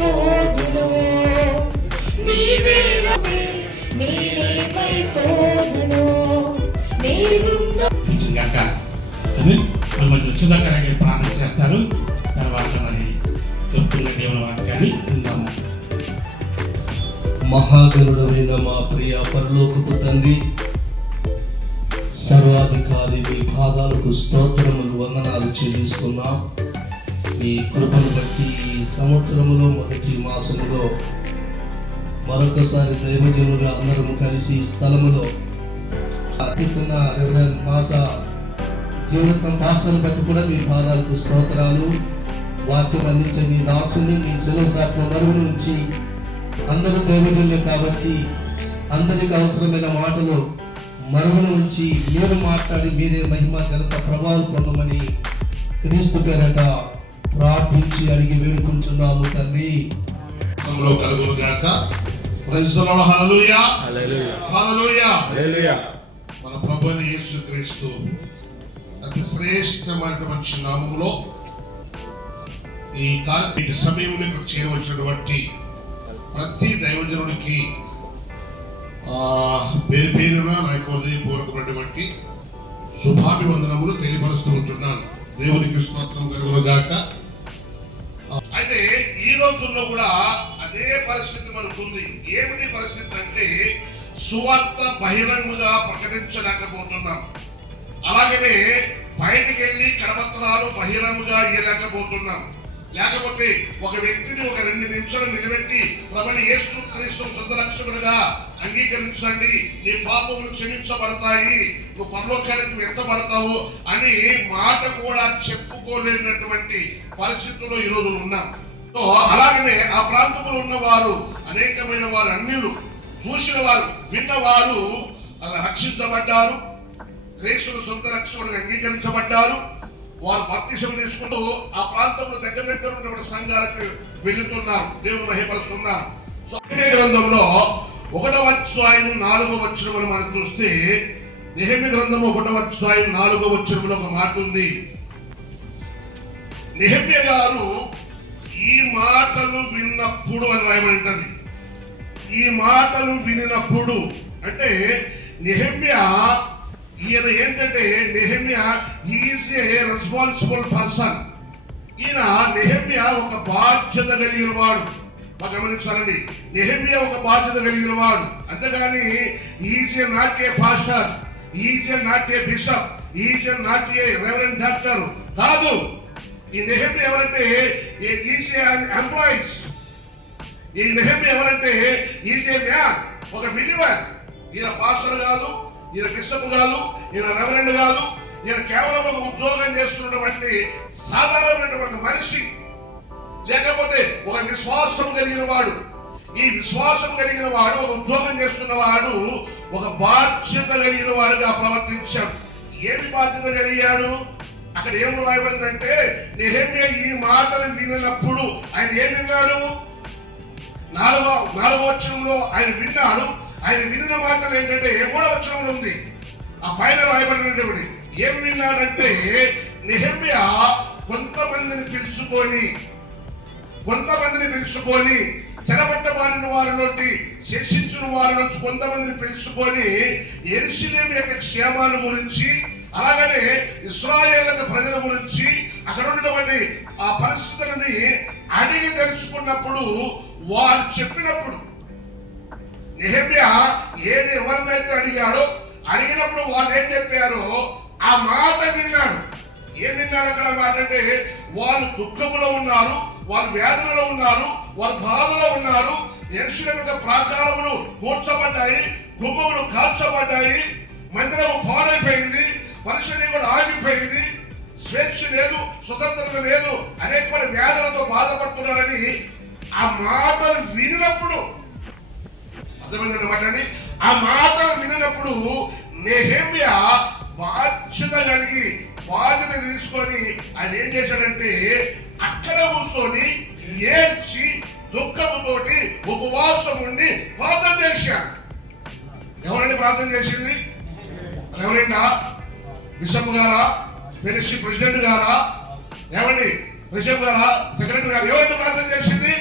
పోదును నీవే నేనే పోదును ఇచ్చిందాక అని మమ్మల్ని సుధాకరంగా ప్రార్థన చేస్తారు. తర్వాత మరి చెప్తున్న దేవుని వాక్యాన్ని విందాము. మహాగణుడైన మా ప్రియ పరలోకపు తండ్రి, సర్వాధికారి మీ పాదాలకు స్తోత్రములు వందనాలు చెల్లిస్తున్నాం. మీ కృపను బట్టి ఈ సంవత్సరములో మొదటి మాసములో మరొకసారి దైవజనులుగా అందరము కలిసి ఈ స్థలములో అర్పిస్తున్న రెవరెండ్ మాస జీవితం పాస్టర్ని బట్టి కూడా మీ పాదాలకు స్తోత్రాలు. వాక్యం అందించే మీ దాసుని మీ శిలశాత్మ మరుగు నుంచి అందరూ దైవజనులే కాబట్టి అందరికి అవసరమైన మాటలు మరుగున ఉంచి మీరు మాట్లాడి మీరే మహిమ ఘనత ప్రభావం పొందమని క్రీస్తు పేరట ప్రార్థించి అడిగి వేడుకుంటున్నాము తండ్రి. మన ప్రభువైన యేసుక్రీస్తు అతి శ్రేష్టమైనటువంటి నామములో ఈ సమయంలో ఇక్కడ చేరవచ్చినటువంటి ప్రతి దైవజనుడికి పేరు పేరున నా యొక్క హృదయపూర్వకమైనటువంటి శుభాభివందనములు తెలియపరుస్తూ ఉంటున్నాను. దేవునికి స్తోత్రం కలుగునుగాక. అయితే ఈ రోజుల్లో కూడా అదే పరిస్థితి మనకుంది. ఏమిటి పరిస్థితి అంటే సువార్త బహిరంగంగా ప్రకటించలేకపోతున్నాం. అలాగనే బయటికి వెళ్ళి కరపత్రాలు బహిరంగంగా ఇవ్వలేకపోతున్నాం. లేకపోతే ఒక వ్యక్తిని ఒక 2 నిమిషాలు నిలబెట్టి ప్రభుని యేసుక్రీస్తు శుద్ధ రక్షకుడిగా అంగీకరించండి, నీ పాపములు క్షమించబడతాయి, నువ్వు పరలోకానికి ఎత్తబడతావు అని మాట కూడా చెప్పుకోలేనటువంటి పరిస్థితుల్లో ఈ రోజు ఉన్నాం. సో అలాగనే ఆ ప్రాంతంలో ఉన్నవారు అనేకమైన వారు అన్యులు చూసిన వారు విన్నవారు అలా రక్షించబడ్డారు, క్రీస్తును సొంత రక్షకుడిగా అంగీకరించబడ్డారు. వారు బాప్తిసం తీసుకుంటూ ఆ ప్రాంతంలో దగ్గర ఉన్నటువంటి సంఘాలకు వెళుతున్నారు, దేవుని మహిమపరుస్తున్నారు. నెహెమ్యా గ్రంథంలో 1వ అధ్యాయం 4వ వచనమును మనం చూస్తే, నెహెమ్యా గ్రంథము 1వ అధ్యాయం 4వ వచనములో ఒక మాట ఉంది. నెహెమ్యా గారు ఈ మాటలు విన్నప్పుడు అని రాయబడి ఉంటుంది. ఈ మాటలు వినినప్పుడు అంటే నెహెమ్యా ఈయన ఏంటంటే Nehemiah is a responsible person. ఈయన నెహెమ్యా ఒక బాధ్యత కలిగిన వాడు. బాగా గమనించాలండి, నెహెమ్యా ఒక బాధ్యత కలిగిన వాడు. అంతేగాని is a not a pastor, is a not a bishop, is a not a reverend doctor కాదు. ఈ నెహెమ్యా ఎవరంటే ఈజ్ ఏ ఎంప్లాయీస్. ఈ నెహెమ్యా ఎవరంటే ఈజ్ ఏ మ్యాన్, ఒక బిలీవర్. ఈయన పాస్టర్ కాదు, ఈయన బిషప్ కాదు, ఈయన రెవరెండ్ కాదు, ఈయన కేవలం ఒక ఉద్యోగం చేస్తున్నటువంటి సాధారణమైనటువంటి మనిషి, లేకపోతే ఒక విశ్వాసం కలిగిన వాడు. ఈ విశ్వాసం కలిగిన వాడు, ఒక ఉద్యోగం చేస్తున్నవాడు, ఒక బాధ్యత కలిగిన వాడుగా ప్రవర్తించాడు. ఏమి బాధ్యత కలిగాడు? అక్కడ ఏం రాయబడిందంటే నెహెమ్యా ఈ మాటలు వినినప్పుడు ఆయన ఏం విన్నాడు? 4వ వచనంలో ఆయన విన్నాడు. ఆయన విన్న మాటలు ఏంటంటే 3వ వచనంలో ఉంది. ఆ పైన రాయబడినటువంటి ఏం విన్నాడంటే నెహెమ్యా కొంతమందిని పిలుచుకొని చెరపట్టబడిన వారి నుండి శేషించిన వారి నుంచి కొంతమందిని పిలుచుకొని యెరూషలేము యొక్క క్షేమాన్ని గురించి, అలాగనే ఇశ్రాయేలు ప్రజల గురించి, అక్కడ ఉన్నటువంటి ఆ పరిస్థితులని అడిగి తెలుసుకున్నప్పుడు వారు చెప్పినప్పుడు నెహెమ్యా ఏది ఎవరినైతే అడిగినప్పుడు వాళ్ళు ఏం చెప్పారో ఆ మాట విన్నాడు. ఏం విన్నాడు అక్కడ మాట అంటే వాళ్ళు దుఃఖములో ఉన్నారు, వాళ్ళు వేదనలో ఉన్నారు, వాళ్ళు బాధలో ఉన్నారు. యెరూషలేము యొక్క ప్రాకారములు కూర్చోబడ్డాయి, గుమ్మములు కాల్చబడ్డాయి, మందిరము పాడైపోయింది, పరిశుద్ధి కూడా ఆగిపోయింది, స్వేచ్ఛ లేదు, స్వతంత్రత లేదు, అనేకమైన వ్యాధులతో బాధపడుతున్నారని ఆ మాటలు వినినప్పుడు అర్థమైందన్నమాట. ఆ మాటలు వినినప్పుడు నెహెమ్యా బాధ్యత తీసుకొని ఆయన ఏం చేశాడంటే అక్కడ కూర్చొని ఏడ్చి దుఃఖముతోటి ఉపవాసం ఉండి ప్రార్థన చేశాడు. ఎవరండి ప్రార్థన చేసింది? ఎవరండి? బిషప్ గారా, ప్రెసిడెంట్ గారా, ఏమండి బిషప్ గారా, సెక్రటరీ గారు? ఎవరైతే ప్రార్థన చేసింది?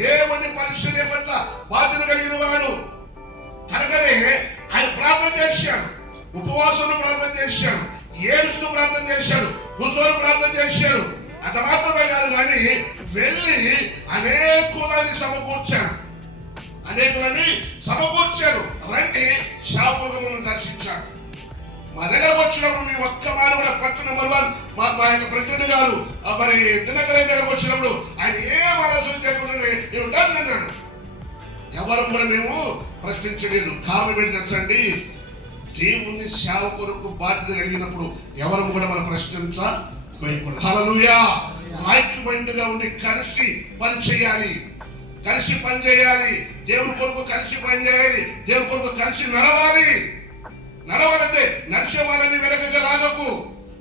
దేవుని పరిచర్య పట్ల బాధ్యత కలిగిన వాడు కనుకనే ఆయన ప్రార్థన చేశాడు, ఉపవాసంలో ప్రార్థన చేశాడు, ఏడుస్తూ ప్రార్థన చేశాడు, కూర్చొని ప్రార్థన చేశాడు. అంత మాత్రమే కాదు కానీ వెళ్ళి అనేకులని సమకూర్చాడు. రండి శాపములను దర్శించాడు. మా దగ్గరకు వచ్చినప్పుడు మీ ఒక్క మారు కూడా పట్టు నెంబర్ 1 మా యొక్క ప్రతినిధి గారు మరి దినకరయ్య దగ్గరకు వచ్చినప్పుడు ఆయన ఏం ఆలోచన చేయకుండానే అన్నాడు. ఎవరు కూడా మేము ప్రశ్నించలేదు. కారణం ఏంటి తెలుసండి, దేవుని సేవ కొరకు బాధ్యత కలిగినప్పుడు ఎవరు కూడా మనం ప్రశ్నించకూడదు. హల్లెలూయా. లైక్ మైండ్ గా ఉండి కలిసి పని చేయాలి, కలిసి పని చేయాలి, దేవుని కొరకు కలిసి పని చేయాలి, దేవుని కొరకు కలిసి నడవాలంటే నడిచే వారిని వెనకగా లాగకు,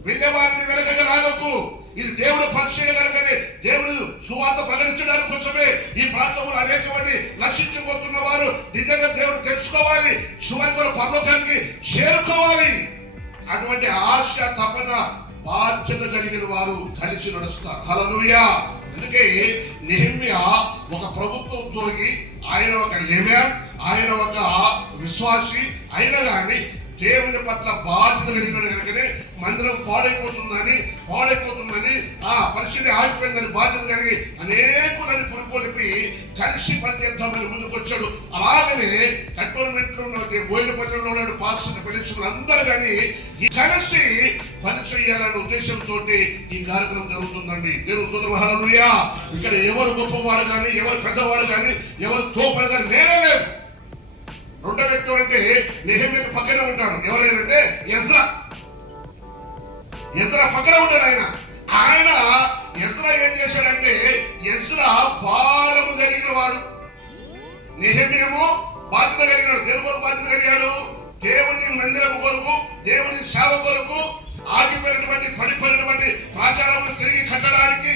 వెళ్ళే వారిని వెనకగా లాగకు. ఇది దేవుడు పరిచర్య కనుకనే దేవుడు సువార్త ప్రకటించడానికి కోసమే ఈ ప్రాంతంలో అనేక మంది నశించిపోతున్న వారు నిజంగా దేవుడు తెలుసుకోవాలి, చివరి పరలోకానికి చేరుకోవాలి. అటువంటి ఆశ తపన బాధ్యత కలిగిన వారు కలిసి నడుస్తారు. హల్లెలూయా. అందుకే నెహెమ్యా ఒక ప్రభుత్వ ఉద్యోగి, ఆయన ఒక లేవ్యన్, ఆయన ఒక విశ్వాసి అయినా కానీ దేవుని పట్ల బాధ్యత కలిగిన కనుకనే మందిరం పాడైపోతుందని ఆ పరిస్థితి ఆగిపోయిందని బాధ్యత కలిగి అనేకులని పురుకొలిపి కలిసి పనిచేద్దామని ముందుకు వచ్చాడు. అలాగనే కంటోన్మెంట్ లో బోయినపల్లిలో ఉన్న పాస్టర్ పిలుచుకున్న అందరూ కానీ కలిసి పని చేయాలనే ఉద్దేశంతో ఈ కార్యక్రమం జరుగుతుందండి. దేవుని స్తోత్రం. హల్లెలూయా. ఇక్కడ ఎవరు గొప్పవాడు కానీ, ఎవరు పెద్దవాడు కానీ, ఎవరు తోపడు కానీ నేనే లేదు. రెండో వ్యక్తి అంటే నెహెమ్యాకు పక్కన ఉంటాడు. ఎవరైనంటే ఎజ్రా పక్కన ఉంటాడు. ఆయన ఎజ్రా ఏం చేశాడంటే, ఎజ్రా భారము కలిగిన వాడు, నెహెమ్యాము బాధ్యత కలిగినాడు. దేవుని కొరకు బాధ్యత కలిగాడు. దేవుని మందిరం కొరకు, దేవుని సేవ కొరకు ఆగిపోయినటువంటి పడిపోయినటువంటి ప్రాకారాలను తిరిగి కట్టడానికి,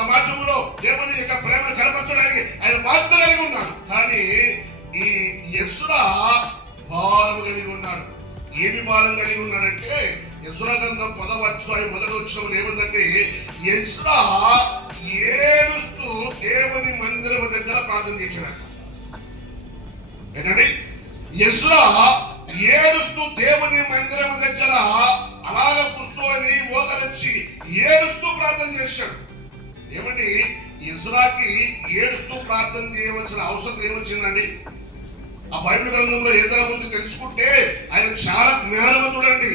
సమాజంలో దేవుని యొక్క ప్రేమను కనపరచడానికి ఆయన బాధ్యత కలిగి ఉన్నాడు. కానీ ఈ ఎజ్రా భారం కలిగి ఉన్నాడు. ఏమి భారం కలిగి ఉన్నాడంటే, ఎజ్రా గ్రంథం 10వ అధ్యాయం 1వ వచనంలో ఏముందంటే, ఎజ్రా ఏడుస్తూ దేవుని మందిరం దగ్గర ప్రార్థన చేశాడు. ఏంటండి? ఎజ్రా ఏడుస్తూ దేవుని మందిరం దగ్గర అలాగ కూర్చొని మోకరించి ఏడుస్తూ ప్రార్థన చేశాడు. ఏమండి, ఎజ్రాకి ఏడుస్తూ ప్రార్థన చేయవలసిన అవసరం ఏమొచ్చిందండి? ఆ బైబిల్ గ్రంథంలో ఎజ్రా గురించి తెలుసుకుంటే ఆయన చాలా జ్ఞానవంతుడండి.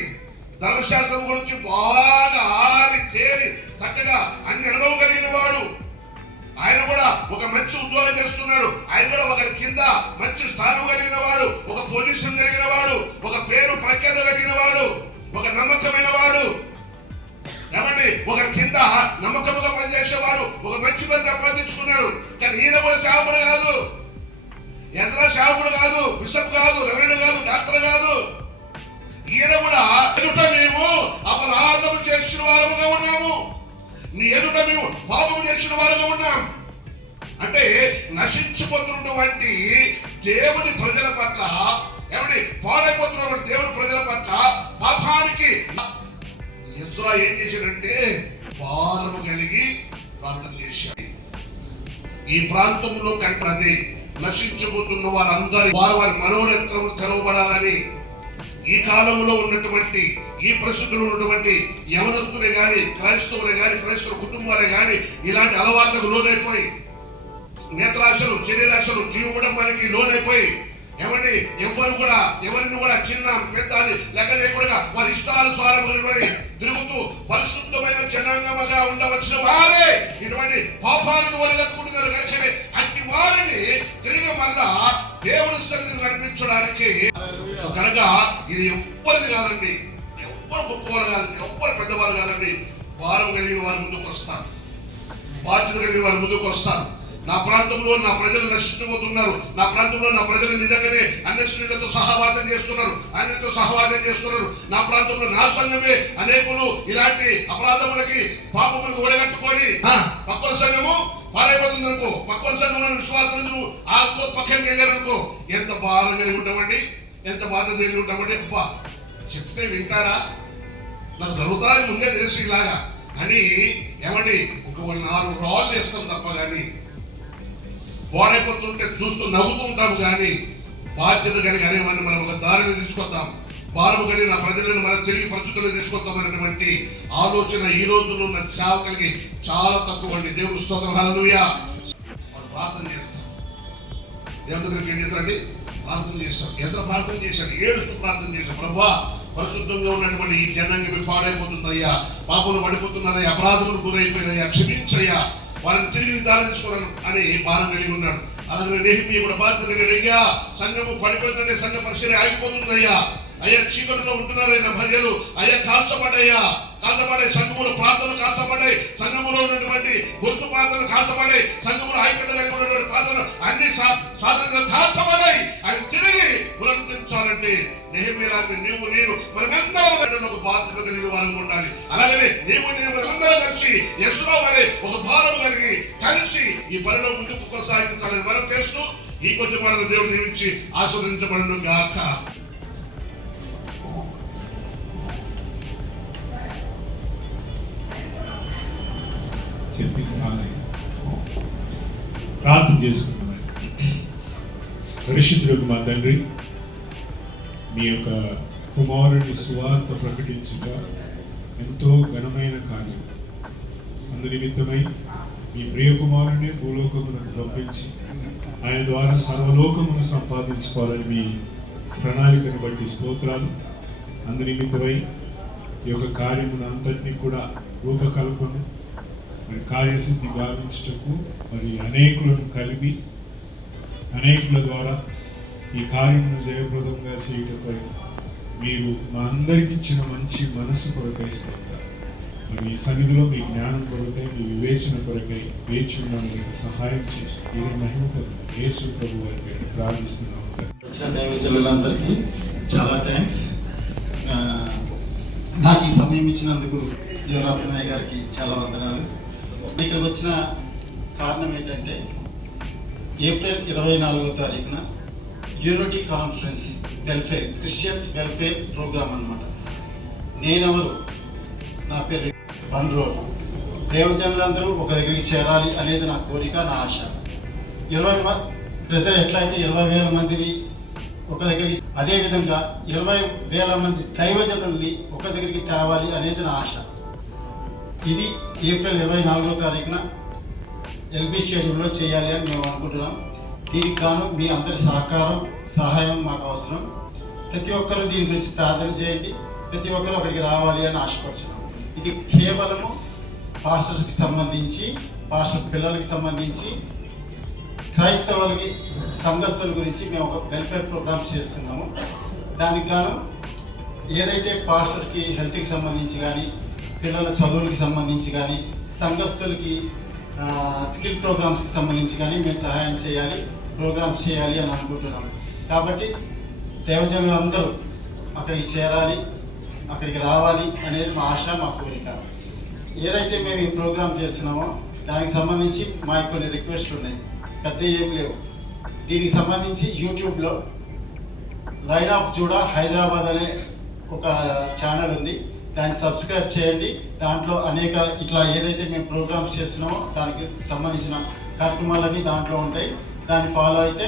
ధర్మశాస్త్రం గురించి బాగా తేరి చక్కగా అన్ని అనుభవం కలిగిన వాడు. ఆయన కూడా ఒక మంచి ఉద్యోగం చేస్తున్నాడు. ఆయన కూడా ఒకరి కింద మంచి స్థానం కలిగిన వాడు, ఒక పొజిషన్ కలిగిన వాడు, ఒక పేరు ప్రఖ్యాత కలిగిన వాడు, ఒక నమ్మకమైన వాడు. ఏమండి, ఒకరి కింద నమ్మకంగా పనిచేసేవాడు, ఒక మంచి పని సంపాదించుకున్నాడు. కానీ ఈయన కూడా సేవకుడు కాదు, ఎజ్రా సేవకుడు కాదు, బిషప్ కాదు, రెవరెండ్ కాదు, డాక్టర్ కాదు. ఈయన కూడా ఎదుట మేము అపరాధం చేసిన వారముగా ఉన్నాము, నీ ఎదుట మేము పాపం చేసిన వారుగా ఉన్నాం అంటే నశించిపోతున్నటువంటి దేవుని ప్రజల పట్ల, ఏమండి పాడైపోతున్నటువంటి దేవుని ప్రజల పట్ల పాపానికి ఎజ్రా ఏం చేశాడంటే భారము కలిగి ప్రార్థన చేశాడు. ఈ ప్రాంతంలో కంటే నశించబోతున్న వారందరూ వారి మనోనేత్రం తెరవబడాలని, ఈ కాలంలో ఉన్నటువంటి ఈ పరిస్థితుల్లో ఉన్నటువంటి యవనస్తులే గాని, క్రైస్తవులే గాని, క్రైస్తవ కుటుంబాలే గాని ఇలాంటి అలవాట్లకు లోనైపోయి, నేత్రాశలు, శరీరాశలు, జీవకుటుంబానికి లోనైపోయి, ఏమండి ఎవరిని కూడా చిన్న పెద్ద లెక్క లేకుండా వారి ఇష్టానుసారమైన తిరుగుతూ పరిశుద్ధమైన జనాంగంగా ఉండవలసిన వారే ఇటువంటి పాపాలను వదిలేసుకుంటున్నారు. కనుకనే అట్టి వారిని తిరిగి మళ్ళా దేవుని సన్నిధిని నడిపించడానికి కనుక ఇది ఎవ్వరిది కాదండి, ఎవ్వరు గొప్పవారు కాదు, ఎవ్వరు పెద్దవారు కాదండి. భారం కలిగిన వారు ముందుకు వస్తారు, బాధ్యత కలిగిన వారు ముందుకు వస్తారు. నా ప్రాంతంలో నా ప్రజలు నశించబోతున్నారు, నా ప్రాంతంలో నా ప్రజలు నిజంగానే అన్ని స్త్రీలతో సహవాసం చేస్తున్నారు, అన్నితో సహవాసం చేస్తున్నారు. నా ప్రాంతంలో నా సంఘమే అనేకులు ఇలాంటి అపరాధములకి పాపములకు ఒడగట్టుకొని పక్కన సంఘము పాడైపోతుంది అనుకో, పక్కన సంఘంలో విశ్వాసం ఆత్మ పక్కనకి వెళ్ళారనుకో, ఎంత భారం కలిగి ఉంటామండి, ఎంత బాధ్యత కలిగి ఉంటామండి. అబ్బా చెప్తే వింటాడా, నాకు జరుగుతాని ముందే తెలుసు ఇలాగా అని. ఏమండి, ఒక 4 రాళ్ళు వేస్తాం తప్ప కానీ పాడైపోతుంటే చూస్తూ నవ్వుతూ ఉంటాము కానీ బాధ్యత కలిగి అనేవాడిని మనం ఒక దారిని తీసుకొద్దాం, భారము కలిగిన ప్రజలను మనం తిరిగి పరిస్థితుల్లో తీసుకొద్దామనేటువంటి ఆలోచన ఈ రోజుల్లో ఉన్న సేవకులకి చాలా తక్కువ అండి. దేవుడు స్తోత్రం, హల్లెలూయా. ప్రార్థన చేస్తాం, దేవుడి దగ్గరికి ఏం చేస్తారండి? ప్రార్థన చేస్తాం. ఎదురు ప్రార్థన చేశారు, ఏడుస్తూ ప్రార్థన చేశాం. ప్రభువా, పరిశుద్ధంగా ఉన్నటువంటి ఈ జనాంగం పాడైపోతుందయ్యా, పాపలు పడిపోతున్నారయ్యా, అపరాధములు గురైపోయినయ్యా, క్షమించయ్యా, వారిని తిరిగి దారి తీసుకోవాలని అని భారం కలిగి ఉన్నాడు. అలాగే నెహెమ్యా కూడా బాధ్యత కలిగి, అయ్యా సంఘము పడిపోతుంటే సంఘ పరిచర్య ఆగిపోతుందయ్యా, అయ్యా చీకటిలో ఉంటున్నారైనా ప్రజలు, అయ్యా కాల్చబడ్డాయ్యా, కాల్చబడే సంఘములు ప్రార్థనలు కాల్చబడ్డాయి, సంఘములో ఉన్నటువంటి గొలుసు ప్రార్థనలు కాల్చబడ్డాయి, సంఘములు ఐక్యత కలిగి ఉన్నటువంటి ప్రార్థనలు అన్ని సాధనలు కాల్చబడ్డాయి. అవి తిరిగి పునరుద్ధరించాలంటే నెహెమ్యాలాగా నీవు నేను మనమందరం ఒక బాధ్యత కలిగిన వారు ఉండాలి. అలాగనే నీవు నేను మనమందరం కలిసి యెహోవా వలె ఒక భారం కలిగి కలిసి ఈ పనిలో ముందుకు కొనసాగించాలని మనం చేస్తూ ఈ కొద్ది మనకు దేవుడు నియమించి ఆస్వాదించబడను గాక. చెప్పింది ప్రార్థన చేసుకుంటున్నాను. పరిశుద్ధులకు మా తండ్రి, మీ యొక్క కుమారుని సువార్త ప్రకటించుట ఎంతో ఘనమైన కార్యం. అందు నిమిత్తమై మీ ప్రియ కుమారుని భూలోకమునకు పంపించి ఆయన ద్వారా సర్వలోకమును సంపాదించుకోవాలని మీ ప్రణాళికను బట్టి స్తోత్రాలు. అందు నిమిత్తమై ఈ యొక్క కార్యమును అంతటినీ కూడా రూపకల్పన మరి కార్యసిద్ధి గావించుటకు మరి అనేకులను కలిపి అనేకుల ద్వారా ఈ కార్యమును జయప్రదంగా చేయటపై మీరు మా అందరికి ఇచ్చిన మంచి మనసు కొరకై స్తోత్రాలు. మరి ఈ సన్నిధిలో మీ జ్ఞానం కొరకై, మీ వివేచన కొరకై వేచి ఉన్నాను, మీకు సహాయం చేసి ఇది మహిమ కొరకు యేసు ప్రభు వారికి ప్రార్థిస్తున్నాము. వచ్చిన దైవజనులందరికీ చాలా థ్యాంక్స్. నాకు ఈ సమయం ఇచ్చినందుకు జీవరాత్మయ్య గారికి చాలా వందనాలు. ఇక్కడికి వచ్చిన కారణం ఏంటంటే ఏప్రిల్ 24వ తారీఖున unity conference welfare, Christians welfare program అన్నమాట. నేనెవరు, నా పేరు బండ్రోల్. దేవజనులందరూ ఒక దగ్గరికి చేరాలి అనేది నా కోరిక, నా ఆశ. 20 ప్రజలు ఎట్లయితే 20,000 మందిని ఒక దగ్గరికి, అదేవిధంగా 20,000 మంది దైవజనుల్ని ఒక దగ్గరికి తేవాలి అనేది నా ఆశ. ఇది ఏప్రిల్ 24వ తారీఖున ఎల్బీ స్టేడియంలో చేయాలి అని మేము అనుకుంటున్నాం. దీనికి గాను మీ అందరి సహకారం, సహాయం మాకు అవసరం. ప్రతి ఒక్కరూ దీని గురించి ప్రార్థన చేయండి, ప్రతి ఒక్కరూ అక్కడికి రావాలి అని ఆశపడుతున్నాం. ఇది కేవలము పాస్టర్స్కి సంబంధించి, పాస్టర్ పిల్లలకి సంబంధించి, క్రైస్తవులకి సంఘస్థుల గురించి మేము ఒక వెల్ఫేర్ ప్రోగ్రామ్స్ చేస్తున్నాము. దానికి గాను ఏదైతే పాస్టర్కి హెల్త్కి సంబంధించి కానీ, పిల్లల చదువులకి సంబంధించి కానీ, సంఘస్థులకి స్కిల్ ప్రోగ్రామ్స్కి సంబంధించి కానీ మేము సహాయం చేయాలి, ప్రోగ్రామ్స్ చేయాలి అని అనుకుంటున్నాం. కాబట్టి దేవజనులందరూ అక్కడికి చేరాలి, అక్కడికి రావాలి అనేది మా ఆశ, మా కోరిక. ఏదైతే మేము ఈ ప్రోగ్రామ్ చేస్తున్నామో దానికి సంబంధించి మా కొన్ని రిక్వెస్ట్లు ఉన్నాయి, పెద్ద ఏం లేవు. దీనికి సంబంధించి యూట్యూబ్లో లైన్ ఆఫ్ జూడా హైదరాబాద్ అనే ఒక ఛానల్ ఉంది, దాన్ని సబ్స్క్రైబ్ చేయండి. దాంట్లో అనేక ఇట్లా ఏదైతే మేము ప్రోగ్రామ్స్ చేస్తున్నామో దానికి సంబంధించిన కార్యక్రమాలన్నీ దాంట్లో ఉంటాయి. దాన్ని ఫాలో అయితే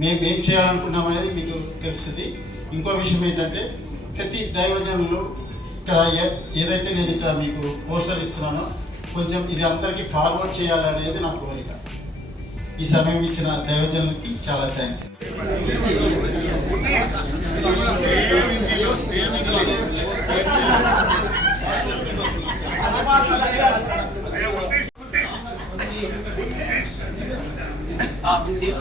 మేము ఏం చేయాలనుకున్నాం అనేది మీకు తెలుస్తుంది. ఇంకో విషయం ఏంటంటే ప్రతి దైవజనులు ఇక్కడ ఏదైతే నేను ఇక్కడ మీకు పోస్టర్ ఇస్తున్నానో కొంచెం ఇది అందరికీ ఫార్వర్డ్ చేయాలనేది నా కోరిక. ఈ సమయం ఇచ్చిన దైవజనులకి చాలా థ్యాంక్స్. This